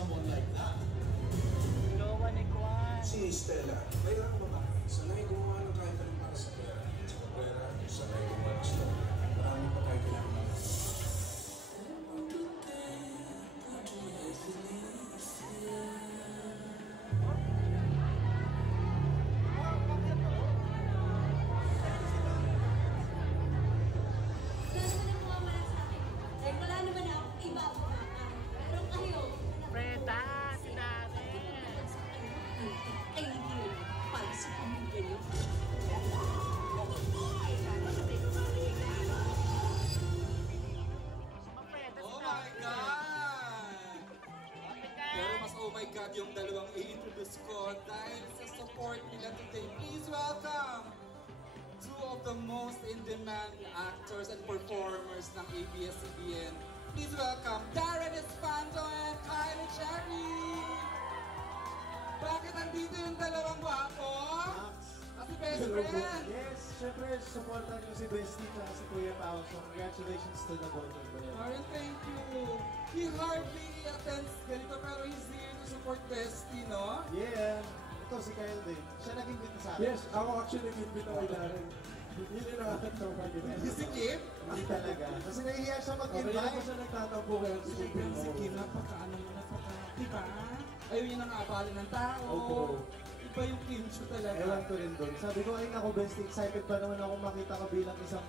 someone like that. Jowa ni Kwan. Si Stella, mayroong babae. Sanay gumawa ng kahit anong para sa pera. Sa pera, sanay gumawa ng story. Marami pa tayo kailangan. Preta, si Darren. Oh my God! Pero mas oh my God yung dalawang i-introduce ko dahil sa support nila today. Please welcome two of the most in-demand actors and performers ng ABS-CBN. Please welcome Darren Espanto and Kylie Cherry! Bakit andito yung dalawang gwapo? Kasi best friend! Yes, syempre, supportan ko si Bestie at si Kuya Pao. So, congratulations to the both of them. Darren, thank you! He hardly attends ganito pero he's here to support Bestie, no? Yeah, ito si Kyle din. Siya nag-invite sa akin. Yes, ako actually nag-invite ako kay Darren. Hindi na nakakatawa ka Hindi si Kim? Hindi talaga. Kasi nahihiya siya Kaya mag-invite. ako siya nagtatampo kaya Si Kim, diba? Ayaw niya nang abalin ng tao. Opo. Iba yung Kim Chu talaga. Ewan ko rin doon. Sabi ko, ay naku, Bestie, excited pa naman ako makita ka bilang isang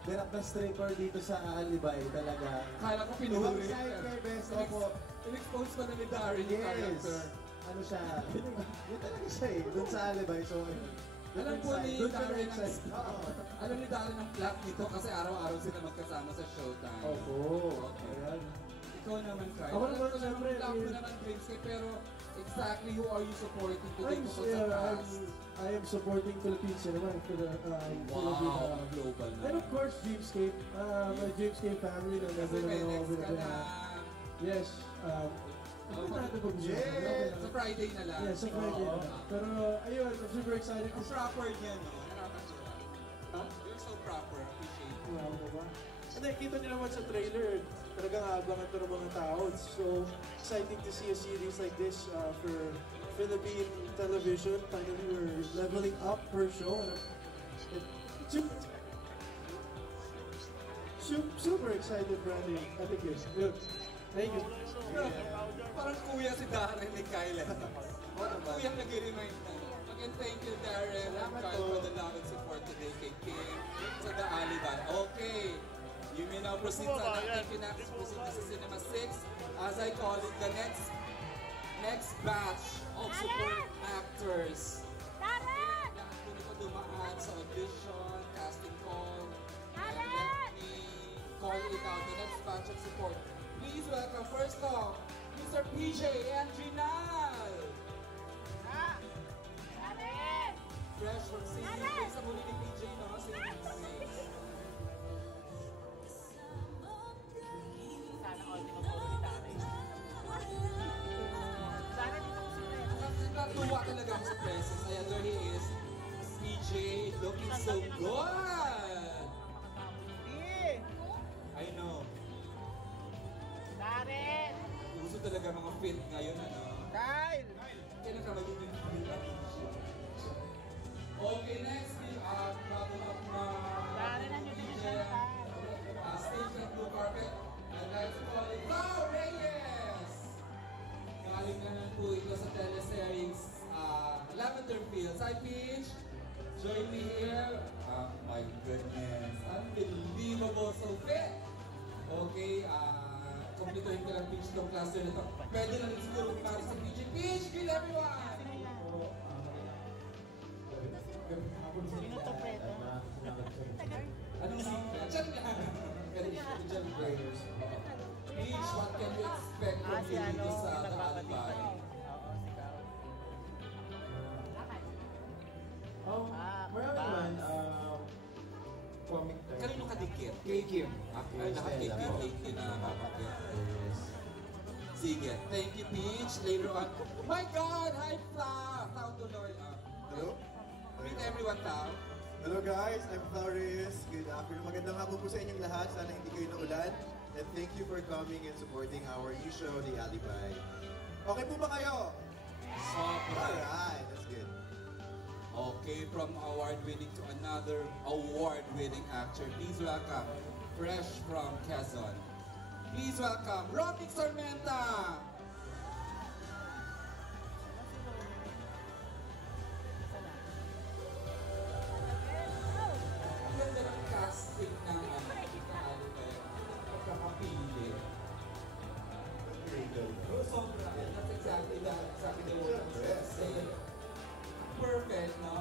ganap na stripper dito sa Alibay talaga. Kala ko pinuhuri. Excited kay Bestie. Opo. In-expose pa na ni Darren yung Yes. character. Ano siya? Yun talaga siya eh. Doon sa Alibay. So, Alam po ni doon siya Darren ang na-excite. Oo. alam ni Darren ang plot nito kasi araw-araw sila magkasama sa Showtime. Opo. Ayan. Ikaw naman, Kyle. Ako naman, Alam ko siyempre, plot mo naman, Prince, pero exactly who are you supporting today tungkol sa cast? I am supporting Philippine cinema for the Wow, global na. and of course, Dreamscape. My Dreamscape family na Kasi never may naman ako next ka na. Yes. Ano ba natin pag-usapan? Yes. Sa Friday na lang. Yes, sa Friday Oo. na. Pero ayun, I'm super excited Ang to proper niya, no? Nakakatuwa. You're so proper. Appreciate it. Wow, diba? And then, kita niyo naman sa trailer, talagang abangan ito ng mga tao. It's so exciting to see a series like this for Philippine television. Finally, we're leveling up per show. And super excited, Brandy. I think it's good. Thank you. Parang kuya si Darren ni Kyle. Parang kuya nag-remind na. Again, thank you, Darren and Kyle for the love and support today kay Kim sa The Alibay. Okay, you may now proceed sa thank you next. Proceed to sa Cinema 6 as I call it the next batch of support actors. Darren! Lahat po nito dumaan sa audition, casting call. And Darren! let me call it out, the next batch of support. Please welcome first off, Mr. PJ and Ginal. Darren! Fresh from singing sa muli ni PJ, no? Singing sings. Sana all di mag-over ni Darren. Sana dito ko sila. Natuwa talaga ako sa presence. Ayan, there he is. PJ looking so good. I know. Darren! Uso talaga mga fit ngayon, ano? Kyle! Kailan ka magiging fit na PJ? Okay, next we are bago na Darren, nandito na siya. stage at blue carpet. I'd like to call it Pao Reyes! Galing na lang po ito sa teleseries Lavender Fields. Hi, Peach! Join me here. Oh my goodness. Unbelievable. So fit! Okay, kumplituhin ko lang Peach itong cluster na ito. Pwede na rin siguro para sa Peach. Peach, greet everyone! Sino to, Preta? Anong secret? Diyan lang! Diyan Breakers. Peach, what can you expect from Si you ano, dito sa nagbabati Alibay? pa. Oo, si Carol. Marami naman, comic type. Kanino ka dikit? Kay Kim. Ay, nakakikit na nakakakit. Sige, thank you Peach. Later on, my God, hi Fla! Tao tuloy. Hello? Greet everyone, Tao. Hello guys, I'm Flores. Good afternoon. Magandang hapon po sa inyong lahat. Sana hindi kayo naulan. And thank you for coming and supporting our new show, The Alibay. Okay po ba kayo? Sobra. Alright, that's good. Okay, from award-winning to another award-winning actor. Please welcome, fresh from Quezon. Please welcome, Romy Sarmenta! Ang ganda ng casting ng pagkakapili. Oh, sobra. That's exactly the word I was gonna say. Perfect, no?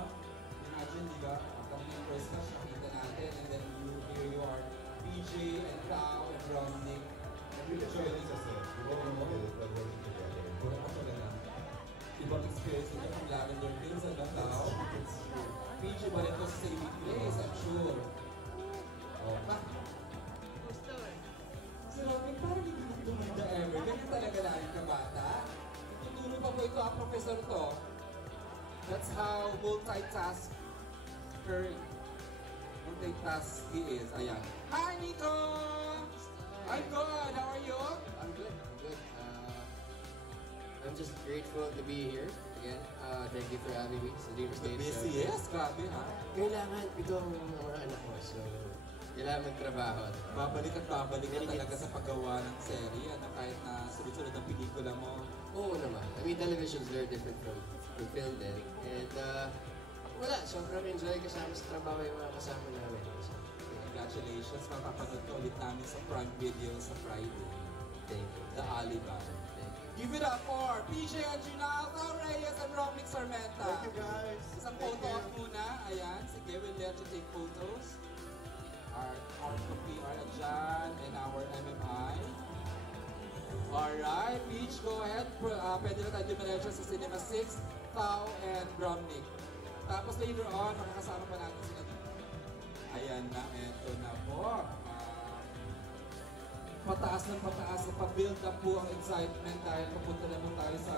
Imagine, di ba? Kami yung first class, nakita natin, and then here you are, PJ and Clau and Romnick. And We can joining join us as we won't know it, but working together. Wala ka pala na. Ibang experience nito from Lavender Hills, ano Clau? PJ ba rin ito sa saving place, I'm sure. Oh, Gusto eh. si Romnick parang hindi tumanda ever. Ganyan talaga lang yung kabata. Tuturo pa po ito ang professor to. That's how multitask he is. Ayan. Hi, Nico! I'm good. How are you? I'm good. I'm good. I'm just grateful to be here again. Thank you for having me sa Dream Stage. Busy, yes. Grabe, ha? Kailangan ito ang mga anak ko. So, kailangan magtrabaho. Babalik at babalik ka talaga sa paggawa ng serye. Ano, kahit na sunod-sunod ang pelikula mo. Oo naman. I mean, television is very different from film din. And wala, sobrang enjoy kasama sa trabaho yung mga kasama namin. So, Congratulations. Mapapanood ka ulit namin sa Prime Video sa Friday. thank you. The Alibay. Thank you. Give it up for PJ Anjunal, Tao Reyes, and Romnick Sarmenta. Thank you guys. Isang Thank photo you. op muna. Ayan, sige, we'll let you take photos. Our PR dyan and our MMI. Alright, Peach, go ahead. Pwede na tayo dumiretso sa Cinema 6, Tao, and Romnick. Tapos later on, makakasama pa natin sila dito. Ayan na, eto na po. Pataas ng pataas, pa-build up po ang excitement dahil papunta naman tayo sa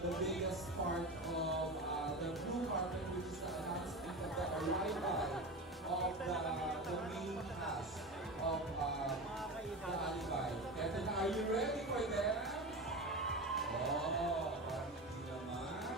the biggest part of the blue carpet, which is the announcement of the arrival of the main cast of the Alibay. Eto na, are you ready for them? Oh, parang hindi naman.